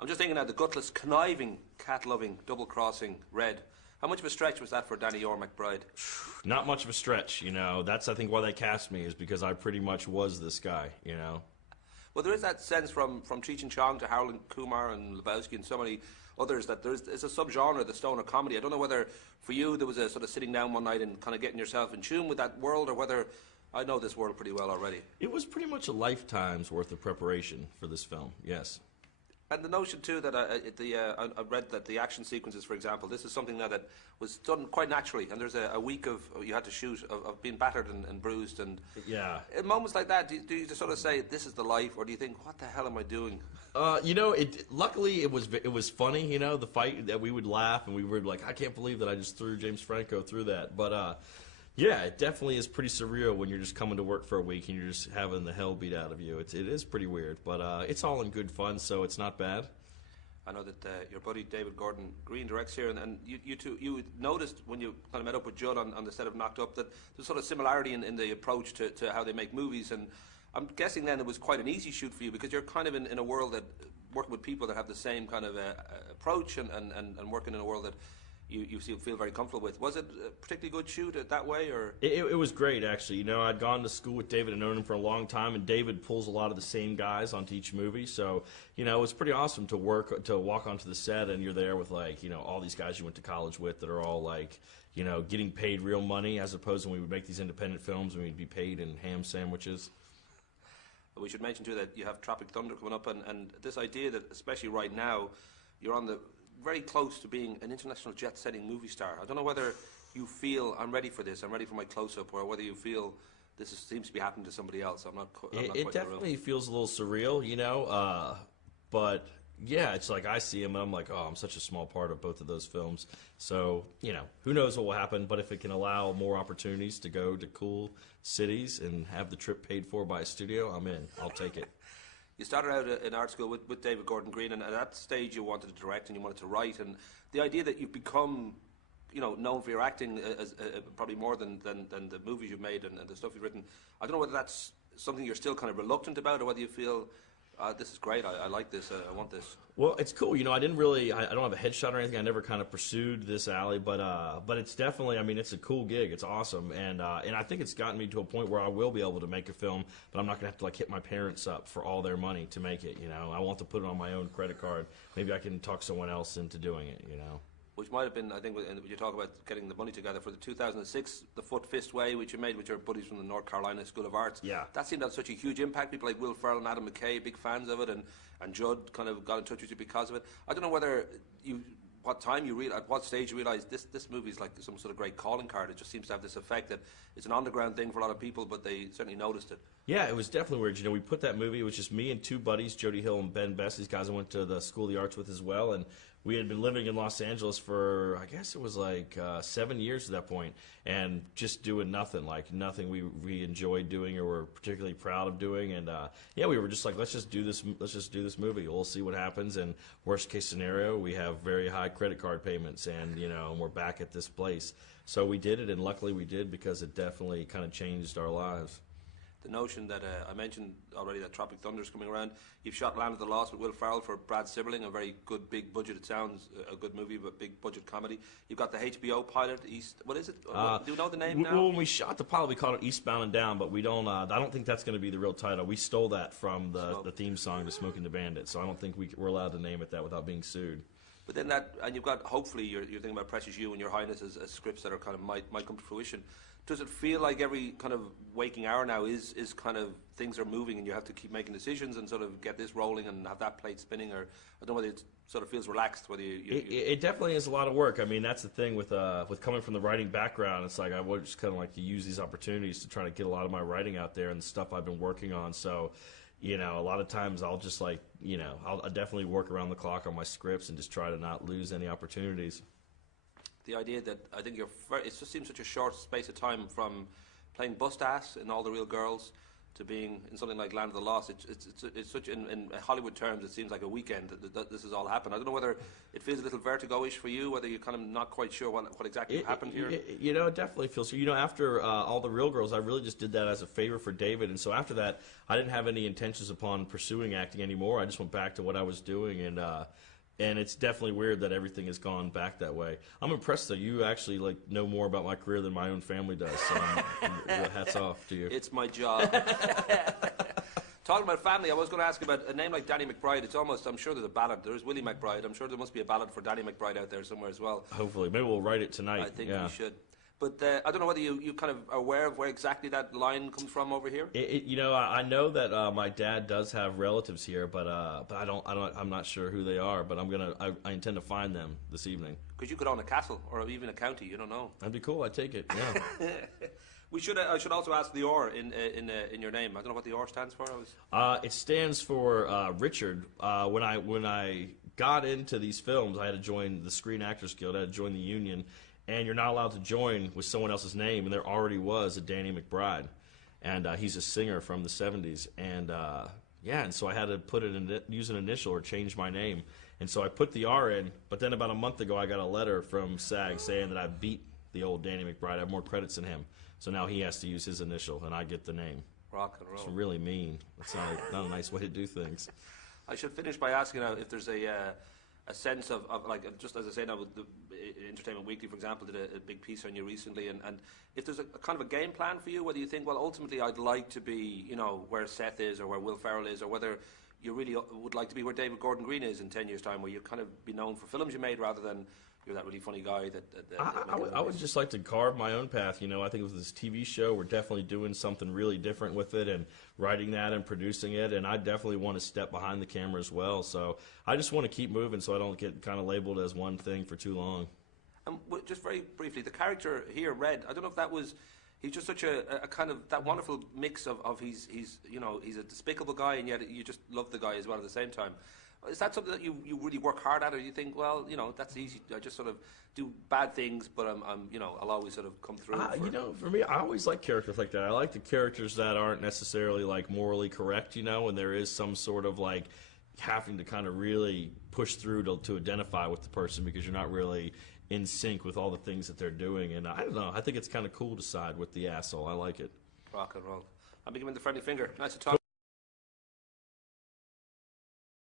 I'm just thinking now, the gutless, conniving, cat-loving, double-crossing Red. How much of a stretch was that for Danny McBride? Not much of a stretch, you know. That's, I think, why they cast me, is because I pretty much was this guy, you know. Well, there is that sense from Cheech and Chong to Harold and Kumar and Lebowski and so many others that there's a subgenre, the stoner comedy. I don't know whether for you there was a sort of sitting down one night and kind of getting yourself in tune with that world, or whether I know this world pretty well already. It was pretty much a lifetime's worth of preparation for this film, yes. And the notion too that I read that the action sequences, for example, this is something that was done quite naturally, and there's a week of you had to shoot of being battered and bruised, and yeah. In moments like that, do you just sort of say this is the life, or do you think what the hell am I doing? You know, luckily it was funny, you know, the fight, that we would laugh and we were like, I can't believe that I just threw James Franco through that, but yeah, it definitely is pretty surreal when you're just coming to work for a week and you're just having the hell beat out of you. It is pretty weird, but it's all in good fun, so it's not bad. I know that your buddy David Gordon Green directs here, and you noticed when you kind of met up with Judd on the set of Knocked Up that there's sort of similarity in the approach to how they make movies, and I'm guessing then it was quite an easy shoot for you because you're kind of in a world that working with people that have the same kind of approach and working in a world that you feel very comfortable with. Was it a particularly good shoot that way, or? It was great, actually. You know, I'd gone to school with David and known him for a long time, and David pulls a lot of the same guys onto each movie. So, you know, it was pretty awesome to walk onto the set, and you're there with, like, you know, all these guys you went to college with that are all, like, you know, getting paid real money, as opposed to when we would make these independent films and we'd be paid in ham sandwiches. We should mention, too, that you have Tropic Thunder coming up, and this idea that, especially right now, you're on the very close to being an international jet-setting movie star. I don't know whether you feel I'm ready for this, I'm ready for my close-up, or whether you feel this seems to be happening to somebody else. I'm not quite it definitely feels a little surreal, you know, but yeah, it's like I see him and I'm like, oh, I'm such a small part of both of those films. So, you know, who knows what will happen, but if it can allow more opportunities to go to cool cities and have the trip paid for by a studio, I'm in. I'll take it. You started out in art school with David Gordon Green, and at that stage you wanted to direct and you wanted to write, and the idea that you've become, you know, known for your acting as probably more than the movies you've made and the stuff you've written. I don't know whether that's something you're still kind of reluctant about, or whether you feel this is great, I like this, I want this. Well, it's cool. You know, I don't have a headshot or anything. I never kind of pursued this alley, but it's definitely, I mean, it's a cool gig. It's awesome, and I think it's gotten me to a point where I will be able to make a film, but I'm not gonna have to like hit my parents up for all their money to make it. You know, I want to put it on my own credit card. Maybe I can talk someone else into doing it. You know. Which might have been, I think, when you talk about getting the money together for the 2006, The Foot Fist Way, which you made with your buddies from the North Carolina School of Arts. Yeah. That seemed to have such a huge impact. People like Will Ferrell and Adam McKay, big fans of it, and Judd kind of got in touch with you because of it. I don't know whether at what stage you realised this movie is like some sort of great calling card. It just seems to have this effect that it's an underground thing for a lot of people, but they certainly noticed it. Yeah, it was definitely weird. You know, we put that movie, it was just me and two buddies, Jody Hill and Ben Best, these guys I went to the School of the Arts with as well, and we had been living in Los Angeles for, I guess it was like 7 years at that point, and just doing nothing we enjoyed doing or were particularly proud of doing, and yeah, we were just like, let's just do this movie. We'll see what happens, and worst case scenario, we have very high credit card payments, and you know, and we're back at this place. So we did it, and luckily we did, because it definitely kind of changed our lives. The notion that I mentioned already that Tropic Thunder is coming around. You've shot Land of the Lost with Will Ferrell for Brad Sibling, a very good big budget. It sounds a good movie, but big budget comedy. You've got the HBO pilot what is it? Do you know the name now? Well, when we shot the pilot, we called it Eastbound and Down, but we don't. I don't think that's going to be the real title. We stole that from the theme song to Smoking the Bandit, so I don't think we're allowed to name it that without being sued. But then and you've got, hopefully, you're thinking about Precious You and Your Highness as scripts that are kind of might come to fruition. Does it feel like every kind of waking hour now is kind of things are moving and you have to keep making decisions and sort of get this rolling and have that plate spinning, or I don't know whether it sort of feels relaxed, whether It definitely is a lot of work. I mean, that's the thing with coming from the writing background. It's like I would just kind of like to use these opportunities to try to get a lot of my writing out there and the stuff I've been working on. So, you know, a lot of times I'll just like, you know, I'll definitely work around the clock on my scripts and just try to not lose any opportunities. The idea that I think it just seems such a short space of time from playing bust ass in All the Real Girls to being in something like Land of the Lost. It's such in Hollywood terms, it seems like a weekend that this has all happened. I don't know whether it feels a little vertigo-ish for you, whether you're kind of not quite sure what exactly happened here. You know, it definitely feels. You know, after all the Real Girls, I really just did that as a favor for David, and so after that, I didn't have any intentions upon pursuing acting anymore. I just went back to what I was doing, and it's definitely weird that everything has gone back that way. I'm impressed that you actually know more about my career than my own family does. So hats off to you. It's my job. Talking about family, I was going to ask about a name like Dэнny MacBride. It's almost, I'm sure there's a ballad. There's Willie McBride. I'm sure there must be a ballad for Dэнny MacBride out there somewhere as well. Hopefully. Maybe we'll write it tonight. I think we should. But I don't know whether you kind of are aware of where exactly that line comes from over here. You know, I know that my dad does have relatives here, but I'm not sure who they are. But I intend to find them this evening. Because you could own a castle or even a county. You don't know. That'd be cool. I'd take it. Yeah. I should also ask the R in your name. I don't know what the R stands for. It stands for Richard. When I got into these films, I had to join the Screen Actors Guild. I had to join the union. And you're not allowed to join with someone else's name, and there already was a Dэнny MacBride, and he's a singer from the 70s, and and so I had to use an initial or change my name, and so I put the R in, but then about a month ago I got a letter from SAG saying that I beat the old Dэнny MacBride. I have more credits than him, so now he has to use his initial, and I get the name. Rock and roll. It's really mean. It's not a nice way to do things. I should finish by asking if there's a sense of like, just as I say now, with the Entertainment Weekly, for example, did a big piece on you recently, and if there's a kind of a game plan for you, whether you think, well, ultimately I'd like to be, where Seth is or where Will Ferrell is, or whether you really would like to be where David Gordon Green is in 10 years' time, where you kind of be known for films you made rather than you're that really funny guy I would just like to carve my own path. I think with this TV show, we're definitely doing something really different with it and writing that and producing it, and I definitely want to step behind the camera as well. So I just want to keep moving so I don't get kind of labeled as one thing for too long. Just very briefly, the character here, Red, I don't know if that was... He's just such a kind of that wonderful mix of he's a despicable guy and yet you just love the guy as well at the same time. Is that something that you really work hard at, or you think, well, that's easy, I just sort of do bad things, but I'll always sort of come through? For me, I always like characters like that. I like the characters that aren't necessarily morally correct, and there is some sort of having to kind of really push through to identify with the person because you're not really in sync with all the things that they're doing. And I don't know, I think it's kind of cool to side with the asshole. I like it. Rock and roll. I'm giving the friendly finger. Nice to talk.